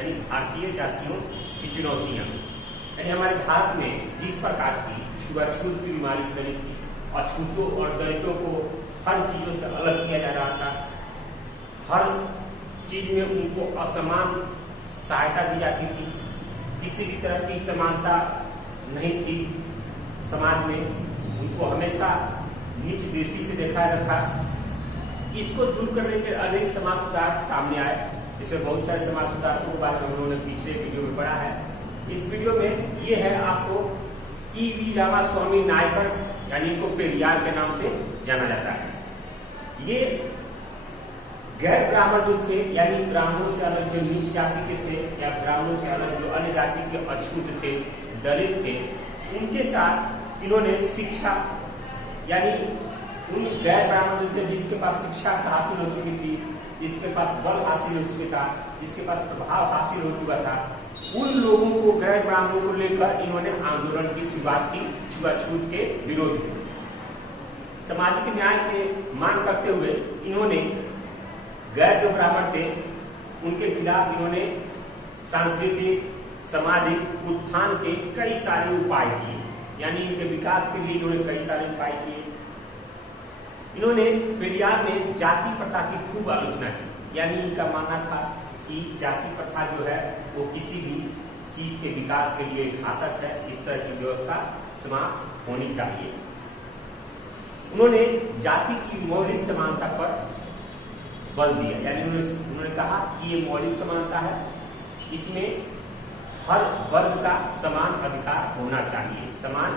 यानी भारतीय जातियों की चुनौतियां। यानी हमारे भारत में जिस प्रकार की छुआछूत की बीमारी फैली थी, अछूतों और दलितों को हर चीजों से अलग किया जा रहा था, हर चीज में उनको असमान सहायता दी जाती थी, किसी भी तरह की समानता नहीं थी समाज में, उनको हमेशा नीच दृष्टि से देखा जाता था। इसको दूर करने के अनेक समाज सुधार सामने आए। इसमें बहुत सारे समाज सुधारकों के बारे में हम लोगों ने पिछले वीडियो में पढ़ा है। इस वीडियो में ये है आपको E.V. रामास्वामी नायकर, यानी इनको पेरियार के नाम से जाना जाता है। ये गैर ब्राह्मण जो थे, यानी ब्राह्मणों से अलग जो नीच जाति के थे या ब्राह्मणों से अलग जो अन्य जाति के अछूत थे, दलित थे, उनके साथ इन्होंने शिक्षा, यानी उन गैर ब्राह्मण जो थे जिसके पास शिक्षा हासिल हो चुकी थी, जिसके पास बल हासिल हो चुका था, जिसके पास प्रभाव हासिल हो चुका था, उन लोगों को, गैर ब्राह्मणों को लेकर इन्होंने आंदोलन की शुरुआत की छुआछूत के विरोध में। सामाजिक न्याय के मांग करते हुए इन्होंने गैर जो ब्राह्मण थे उनके खिलाफ इन्होंने सांस्कृतिक सामाजिक उत्थान के कई सारे उपाय किए, यानी इनके विकास के लिए इन्होंने कई सारे उपाय किए। इन्होंने पेरियार ने जाति प्रथा की खूब आलोचना की, यानी इनका मानना था कि जाति प्रथा जो है वो किसी भी चीज के विकास के लिए घातक है, इस तरह की व्यवस्था समाप्त होनी चाहिए। उन्होंने जाति की मौलिक समानता पर बल दिया, यानी उन्होंने कहा कि ये मौलिक समानता है, इसमें हर वर्ग का समान अधिकार होना चाहिए, समान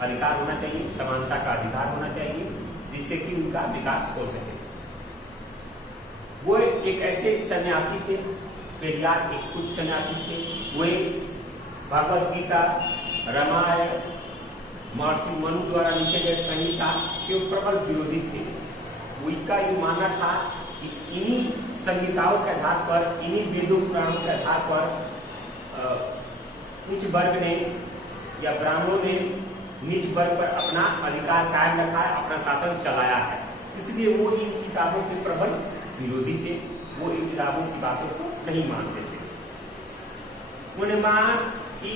अधिकार होना चाहिए, समानता का अधिकार होना चाहिए, जिससे कि उनका विकास हो सके। वो एक ऐसे सन्यासी थे, पेरियार एक खुद सन्यासी थे। वो भगवद गीता, रामायण, महर्षि मनु द्वारा लिखे गए संहिता के प्रबल विरोधी थे। उनका ये मानना था कि इन्हीं संहिताओं के आधार पर, इन्हीं वेदों पुराणों के आधार पर उच्च वर्ग ने या ब्राह्मणों ने नीच वर्ग पर अपना अधिकार कायम रखा है, अपना शासन चलाया है। इसलिए वो इन किताबों के प्रबल विरोधी थे, वो इन किताबों की बातों को नहीं मानते थे। उन्होंने माना कि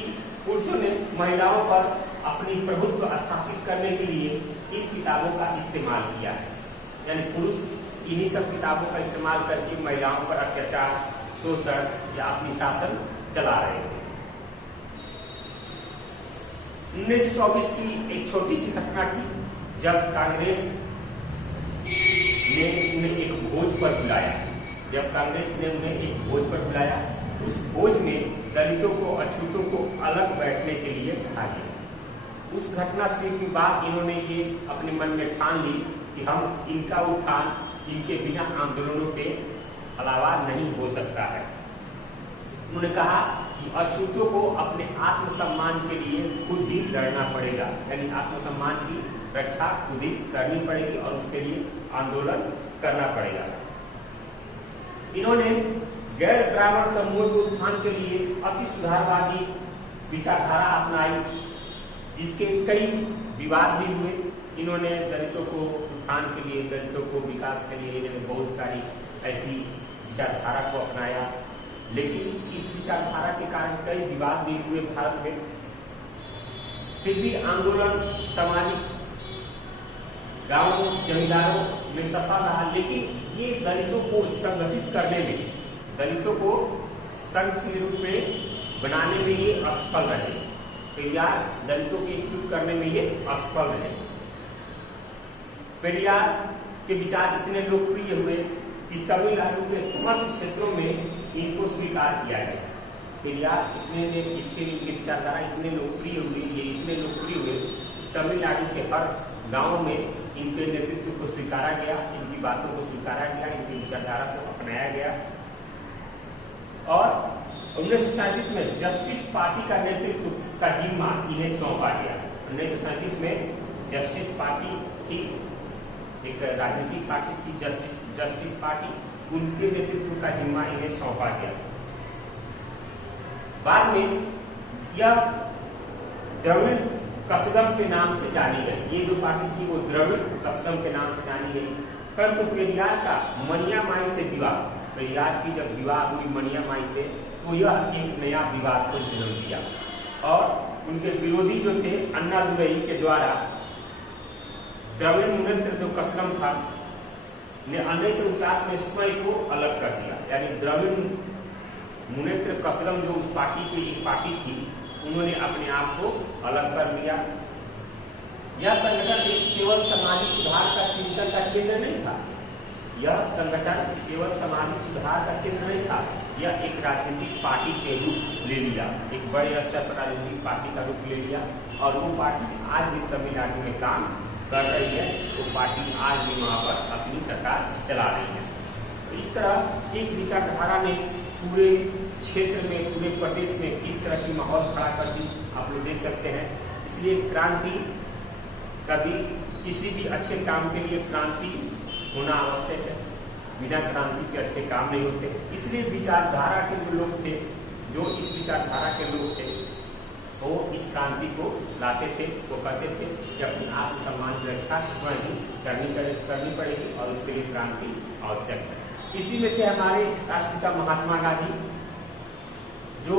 पुरुषों ने महिलाओं पर अपनी प्रभुत्व स्थापित करने के लिए इन किताबों का इस्तेमाल किया है, यानी पुरुष इन्हीं सब किताबों का इस्तेमाल करके महिलाओं पर अत्याचार, शोषण या अपनी शासन चला रहे थे। 1924 की एक छोटी सी घटना थी, जब कांग्रेस ने उन्हें एक भोज पर बुलाया। जब कांग्रेस ने उन्हें एक भोज पर बुलाया, उस भोज में दलितों को, अछूतों को अलग बैठने के लिए कहा गया। उस घटना से के बाद इन्होंने ये अपने मन में ठान ली कि हम इनका उत्थान इनके बिना आंदोलनों के अलावा नहीं हो सकता है। उन्होंने कहा कि अछूतों को अपने आत्मसम्मान के लिए खुद ही लड़ना पड़ेगा, यानी आत्मसम्मान की रक्षा खुद ही करनी पड़ेगी और उसके लिए आंदोलन करना पड़ेगा। इन्होंने गैर ब्राह्मण समूह के उत्थान के लिए अति सुधारवादी विचारधारा अपनाई, जिसके कई विवाद भी हुए। इन्होंने दलितों को उत्थान के लिए, दलितों को विकास के लिए इन्होंने बहुत सारी ऐसी विचारधारा को अपनाया, लेकिन इस विचारधारा के कारण कई विवाद भी हुए भारत में। फिर भी आंदोलन सामाजिक गांवों, जमींदारों में सफल रहा, लेकिन ये दलितों को संगठित करने में, दलितों को संघ के रूप में बनाने में ये असफल रहे। पेरियार दलितों को एकजुट करने में ये असफल रहे। पेरियार के विचार इतने लोकप्रिय हुए कि तमिलनाडु के समस्त क्षेत्रों में इनको स्वीकार किया गया। पेरियार इसके विचारधारा इतने लोकप्रिय हुए, ये इतने लोकप्रिय हुए, तमिलनाडु के हर गांव में इनके नेतृत्व को स्वीकारा गया, इनकी बातों को स्वीकारा गया, इनकी विचारधारा को अपनाया गया। और 1937 में जस्टिस पार्टी का नेतृत्व का जिम्मा इन्हें सौंपा गया। 1937 में जस्टिस पार्टी थी, एक राजनीतिक पार्टी थी, जस्टिस पार्टी, उनके नेतृत्व का जिम्मा इन्हें सौंपा गया। बाद में यह द्रविड़ कसगम के नाम से जानी गई। ये जो पार्टी थी वो द्रविड़ कसगम के नाम से जानी गई। परंतु पेरियार का मनिया माई से विवाह, पेरियार की जब विवाह हुई मनिया माई से, तो यह एक नया विवाद को जन्म दिया और उनके विरोधी जो थे अन्नादुरई के द्वारा द्रविड़ मुनेत्र जो कसरम था ने 1949 में स्वयं को अलग कर दिया। यानी द्रविड़ मुनेत्र कसरम जो उस पार्टी की एक पार्टी थी, उन्होंने अपने आप को अलग कर लिया। यह संगठन केवल सामाजिक सुधार का चिंतन का केंद्र नहीं था, यह संगठन केवल सामाजिक सुधार का केंद्र नहीं था, यह एक राजनीतिक पार्टी के रूप ले लिया, एक बड़े स्तर पर राजनीतिक पार्टी का रूप ले लिया। और वो पार्टी आज भी तमिलनाडु में काम कर रही है, वो पार्टी आज भी वहाँ पर अपनी सरकार चला रही है। तो इस तरह एक विचारधारा ने पूरे क्षेत्र में, पूरे प्रदेश में इस तरह की माहौल खड़ा कर दी, आप लोग देख सकते हैं। इसलिए क्रांति, कभी किसी भी अच्छे काम के लिए क्रांति होना आवश्यक है, बिना क्रांति के अच्छे काम नहीं होते। इसलिए विचारधारा के जो लोग थे, जो इस विचारधारा के लोग थे, वो इस क्रांति को लाते थे, वो कहते थे कि अपनी आत्मसम्मान की रक्षा स्वयं ही करनी पड़ेगी और उसके लिए क्रांति आवश्यक है। इसी में थे हमारे राष्ट्रपिता महात्मा गांधी, जो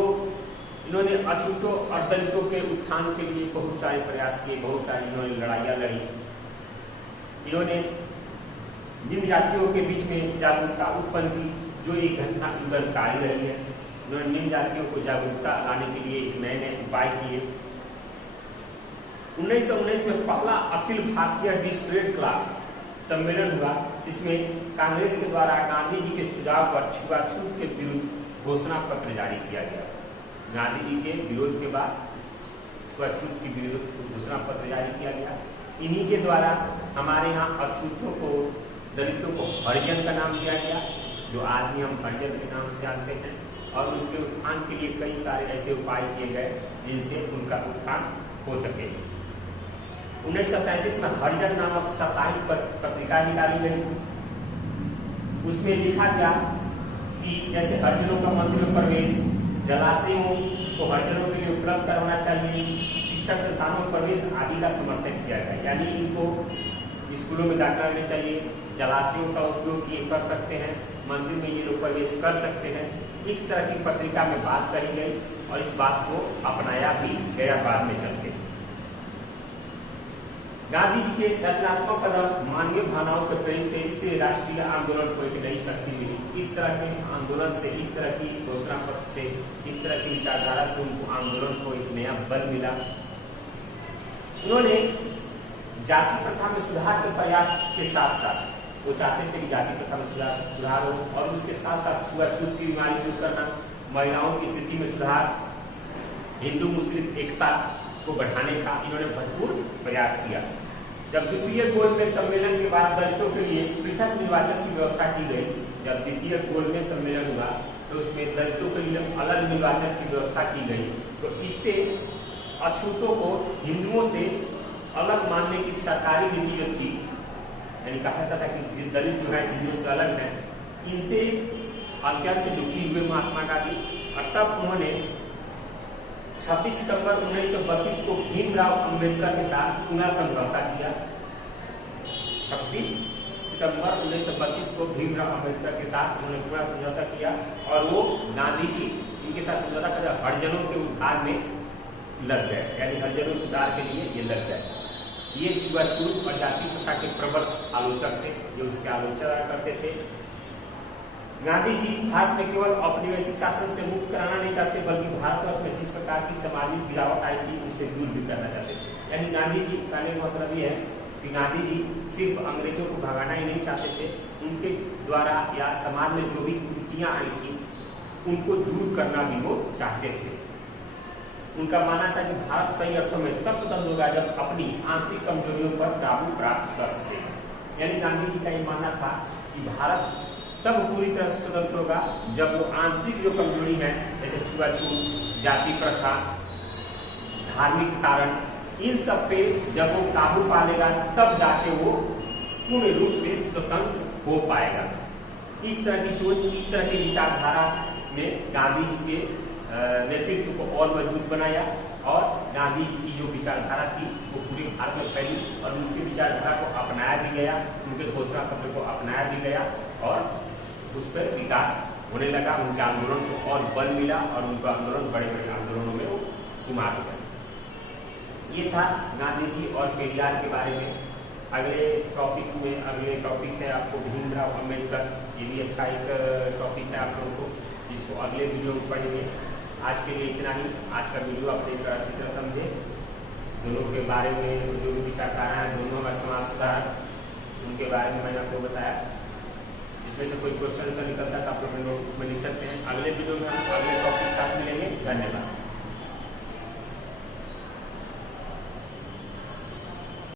इन्होंने अछूतों और दलितों के उत्थान के लिए बहुत सारे प्रयास किए, बहुत सारी इन्होंने लड़ाइयाँ लड़ी। इन्होंने जिन जातियों के बीच में जागरूकता उत्पन्न की, जो एक घटना युगलकारी रही है, उन्होंने निम्न जातियों को जागरूकता लाने के लिए एक नए नए उपाय किए। 1919 में पहला अखिल भारतीय डिस्परेट क्लास सम्मेलन हुआ, जिसमें कांग्रेस के द्वारा गांधी जी के सुझाव पर छुआछूत के विरुद्ध घोषणा पत्र जारी किया गया। गांधी जी के विरोध के बाद छुआछूत के विरुद्ध घोषणा पत्र जारी किया गया। इन्हीं के द्वारा हमारे यहाँ अछूतों को, दलितों को हरिजन का नाम दिया गया, जो आज भी हम हरिजन के नाम से जानते हैं। और उसके उत्थान के लिए कई सारे ऐसे उपाय किए गए जिनसे उनका उत्थान हो सके। 1937 में हरिजन नामक साप्ताहिक पत्रिका निकाली गई। उसमें लिखा गया कि जैसे हरिजनों का मंदिर में प्रवेश, जलाशयों को हरिजनों के लिए उपलब्ध करवाना चाहिए, शिक्षा संस्थानों में प्रवेश आदि का समर्थन किया गया। यानी इनको स्कूलों में दाखिला लेना चाहिए, जलाशयों का उपयोग ये कर सकते हैं, मंदिर में ये लोग प्रवेश कर सकते हैं। इस तरह की पत्रिका में बात कही गई और इस बात को अपनाया भी गया बाद में चल के। गांधी जी के रचनात्मक कदम मानवीय भावनाओं के प्रेम थे, इससे राष्ट्रीय आंदोलन को एक नई शक्ति मिली। इस तरह के आंदोलन से, इस तरह की घोषणा पत्र से, इस तरह की विचारधारा से उनको आंदोलन को एक नया बल मिला। उन्होंने जाति प्रथा में सुधार के प्रयास के साथ साथ, वो चाहते थे कि जाति प्रथा में सुधार हो और उसके साथ साथ छुआछूत की बीमारी दूर करना, महिलाओं की स्थिति में सुधार, हिंदू मुस्लिम एकता को बढ़ाने का इन्होंने भरपूर प्रयास किया। जब द्वितीय गोलमेज सम्मेलन के बाद दलितों के लिए पृथक निर्वाचन की व्यवस्था की गई, जब द्वितीय गोलमेज सम्मेलन हुआ तो उसमें दलितों के लिए अलग निर्वाचन की व्यवस्था की गई। तो इससे अछूतों को हिंदुओं से अलग मानने की सरकारी नीति जो थी, यानी कहा जाता था कि दलित जो है हिंदुओं से अलग है, इनसे अत्यंत दुखी हुए महात्मा गांधी। और तब उन्होंने 26 सितंबर 1932 को भीमराव अंबेडकर के साथ पुनः समझौता किया। 26 सितंबर 1932 को भीमराव अंबेडकर के साथ उन्होंने पुनः समझौता किया और वो गांधी जी इनके साथ समझौता कर हरिजनों के उद्धार में लग गए, यानी हरिजनों के उद्धार के लिए ये लग गए। ये छुआछूत और जाति प्रथा के प्रबल आलोचक थे, जो उसके आलोचना करते थे। गांधी जी भारत में केवल औपनिवेशिक शासन से मुक्त कराना नहीं चाहते, बल्कि भारत और उसमें जिस प्रकार की सामाजिक गिरावट आई थी उसे दूर भी करना चाहते थे। यानी गांधी जी कहने का मतलब ये है कि गांधी जी सिर्फ अंग्रेजों को भगाना ही नहीं चाहते थे, उनके द्वारा या समाज में जो भी कुरीतियां आई थी उनको दूर करना भी वो चाहते थे। उनका मानना था कि भारत सही अर्थों में तब स्वतंत्र होगा जब अपनी आंतरिक कमजोरियों पर काबू प्राप्त कर सकेगा। यानी गांधी जी का ये मानना था कि भारत तब पूरी तरह से स्वतंत्र होगा जब वो आंतरिक जो कमजोरी है, जैसे छुआछूत, जाति प्रथा, धार्मिक कारण, इन सब पे जब वो काबू पा लेगा तब जाके वो पूर्ण रूप से स्वतंत्र हो पाएगा। इस तरह की सोच, इस तरह की विचारधारा ने गांधी जी के नेतृत्व को और मजबूत बनाया और गांधी जी की जो विचारधारा थी वो पूरे भारत में फैली और उनकी विचारधारा को अपनाया भी गया, उनके घोषणा पत्र को अपनाया भी गया और उस पर विकास होने लगा, उनके आंदोलन को और बल मिला और उनका आंदोलन बड़े बड़े आंदोलनों में वो शुमार हो गए। ये था गांधी जी और पेरियार के बारे में। अगले टॉपिक है आपको भीमराव अम्बेडकर। ये भी अच्छा एक टॉपिक है आप लोगों को, जिसको अगले वीडियो में पढ़ेंगे। आज के लिए इतना ही। आज का वीडियो अपने अच्छी तरह समझे। दोनों के बारे में जो भी विचारधारा है, दोनों हमारे समाज सुधार, उनके बारे में मैंने आपको बताया। इसमें से कोई क्वेश्चन निकलता है तो आप लोग नोट में लिख सकते हैं। अगले वीडियो में हम अगले टॉपिक के साथ मिलेंगे। धन्यवाद।